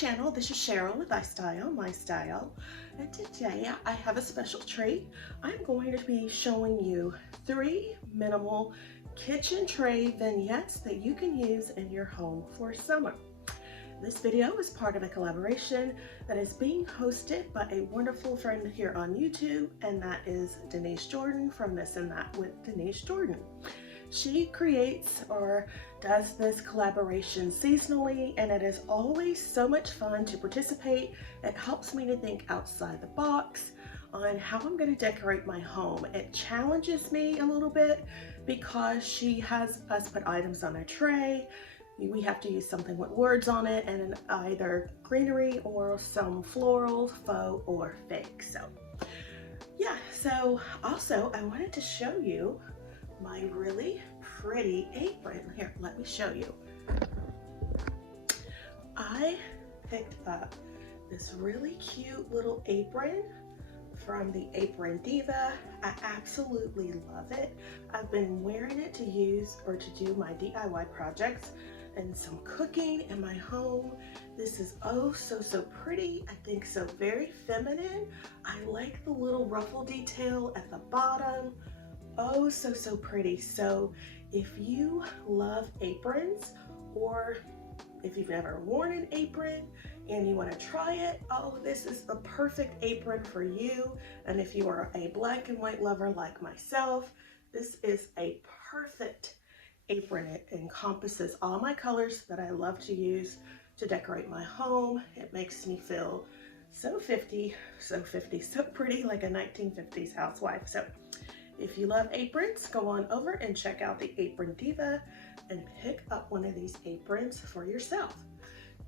channel. This is Sheryl with iSTYLEMYSTYLE, and today I have a special treat. I'm going to be showing you 3 minimal kitchen tray vignettes that you can use in your home for summer. This video is part of a collaboration that is being hosted by a wonderful friend here on YouTube, and that is Denise Jordan from This and That with Denise Jordan. She creates or does this collaboration seasonally, and it is always so much fun to participate. It helps me to think outside the box on how I'm going to decorate my home. It challenges me a little bit because she has us put items on a tray. We have to use something with words on it, and either greenery or some floral, faux or fake. So yeah, so also I wanted to show you my really pretty apron. Here, let me show you. I picked up this really cute little apron from the Apron Diva. I absolutely love it. I've been wearing it to use or to do my DIY projects and some cooking in my home. This is oh so pretty. I think so very feminine. I like the little ruffle detail at the bottom. Oh so pretty. So if you love aprons, or if you've ever worn an apron and you want to try it, oh, this is the perfect apron for you. And if you are a black and white lover like myself, this is a perfect apron. It encompasses all my colors that I love to use to decorate my home. It makes me feel so 50, so pretty, like a 1950s housewife. So if you love aprons, go on over and check out the Apron Diva and pick up one of these aprons for yourself.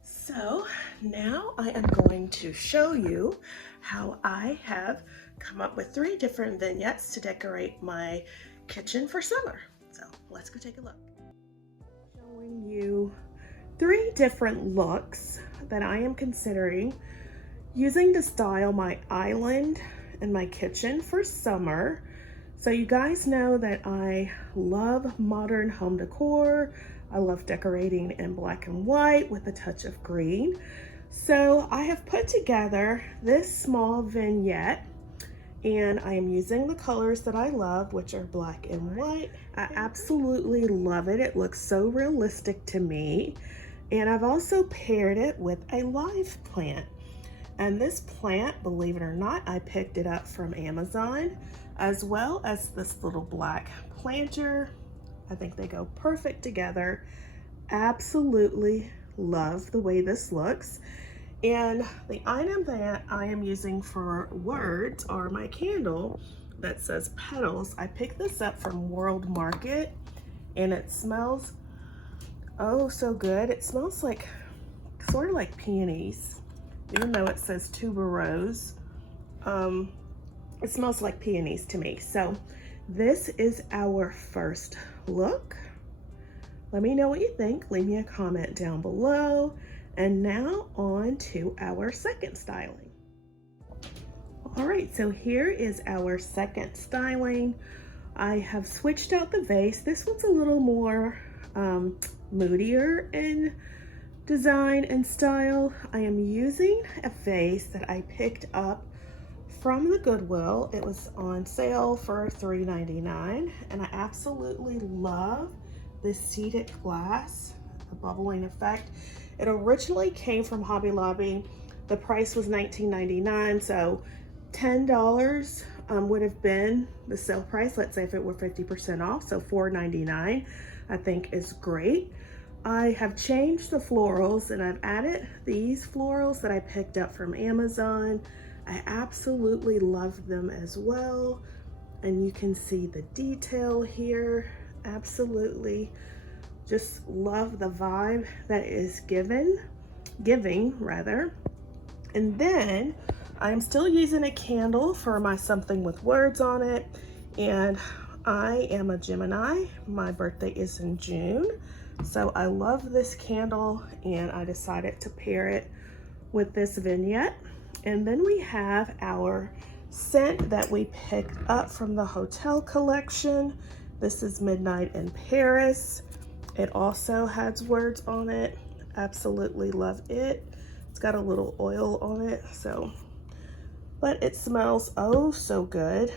So now I am going to show you how I have come up with 3 different vignettes to decorate my kitchen for summer. So let's go take a look. Showing you 3 different looks that I am considering using to style my island and my kitchen for summer. So you guys know that I love modern home decor. I love decorating in black and white with a touch of green. So I have put together this small vignette, and I am using the colors that I love, which are black and white. I absolutely love it. It looks so realistic to me. And I've also paired it with a live plant. And this plant, believe it or not, I picked it up from Amazon, as well as this little black planter. I think they go perfect together. Absolutely love the way this looks. And the item that I am using for words are my candle that says petals. I picked this up from World Market, and it smells oh so good. It smells like sort of like peonies, even though it says tuberose. It smells like peonies to me. So this is our first look. Let me know what you think. Leave me a comment down below. And now on to our second styling. All right, so here is our second styling. I have switched out the vase. This one's a little more moodier in design and style. I am using a vase that I picked up from the Goodwill. It was on sale for $3.99, and I absolutely love this seeded glass, the bubbling effect. It originally came from Hobby Lobby. The price was $19.99, so $10 would have been the sale price. Let's say if it were 50% off, so $4.99 I think is great. I have changed the florals, and I've added these florals that I picked up from Amazon. I absolutely love them as well. And you can see the detail here. Absolutely just love the vibe that is giving rather. And then I'm still using a candle for my something with words on it. And I am a Gemini. My birthday is in June. So I love this candle, and I decided to pair it with this vignette. And then we have our scent that we picked up from the hotel collection. This is Midnight in Paris. It also has words on it. Absolutely love it. It's got a little oil on it, so, but it smells oh so good.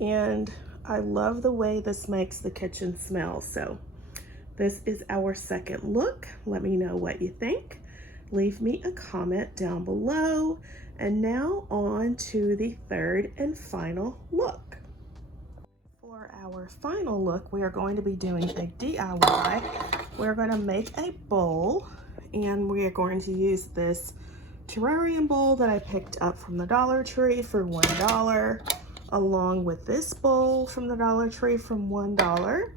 And I love the way this makes the kitchen smell. So this is our second look. Let me know what you think. Leave me a comment down below. And now on to the third and final look. For our final look, we are going to be doing a DIY. We're going to make a bowl, and we are going to use this terrarium bowl that I picked up from the Dollar Tree for $1, along with this bowl from the Dollar Tree from $1.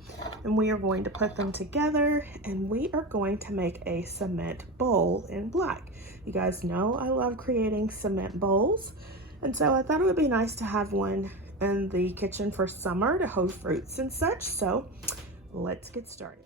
And we are going to put them together, and we are going to make a cement bowl in black. You guys know I love creating cement bowls, and so I thought it would be nice to have one in the kitchen for summer to hold fruits and such. So let's get started.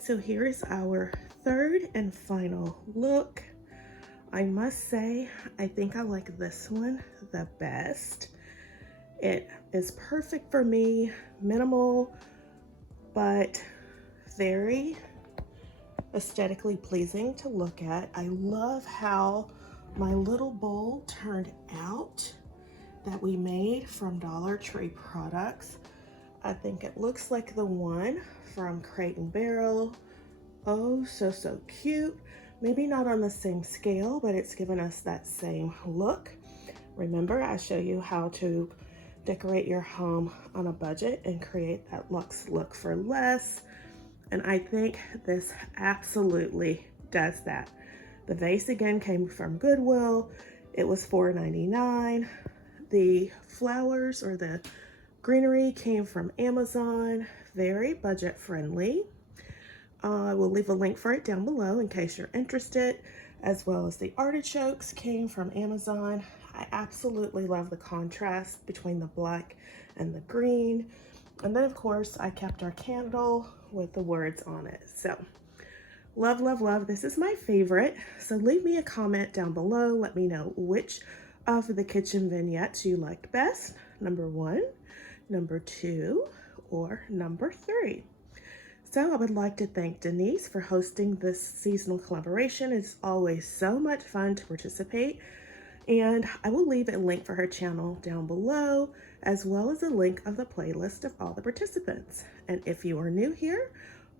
So here is our third and final look. I must say, I think I like this one the best. It is perfect for me, minimal, but very aesthetically pleasing to look at. I love how my little bowl turned out that we made from Dollar Tree products. I think it looks like the one from Crate and Barrel. Oh, so cute. Maybe not on the same scale, but it's given us that same look. Remember, I show you how to decorate your home on a budget and create that luxe look for less. And I think this absolutely does that. The vase again came from Goodwill. It was $4.99. The flowers or the greenery came from Amazon. Very budget friendly. I will leave a link for it down below in case you're interested, as well as the artichokes came from Amazon. I absolutely love the contrast between the black and the green. And then of course I kept our candle with the words on it. So love, love, love. This is my favorite. So leave me a comment down below. Let me know which of the kitchen vignettes you liked best. Number 1, number 2, or number 3. So I would like to thank Denise for hosting this seasonal collaboration. It's always so much fun to participate. And I will leave a link for her channel down below, as well as a link of the playlist of all the participants. And if you are new here,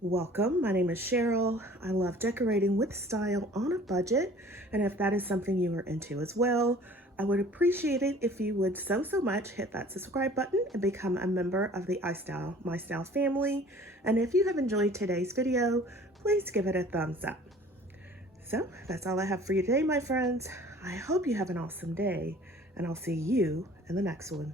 welcome. My name is Sheryl. I love decorating with style on a budget. And if that is something you are into as well, I would appreciate it if you would so much hit that subscribe button and become a member of the iStylEMYSTYLE family. And if you have enjoyed today's video, please give it a thumbs up. So that's all I have for you today, my friends. I hope you have an awesome day, and I'll see you in the next one.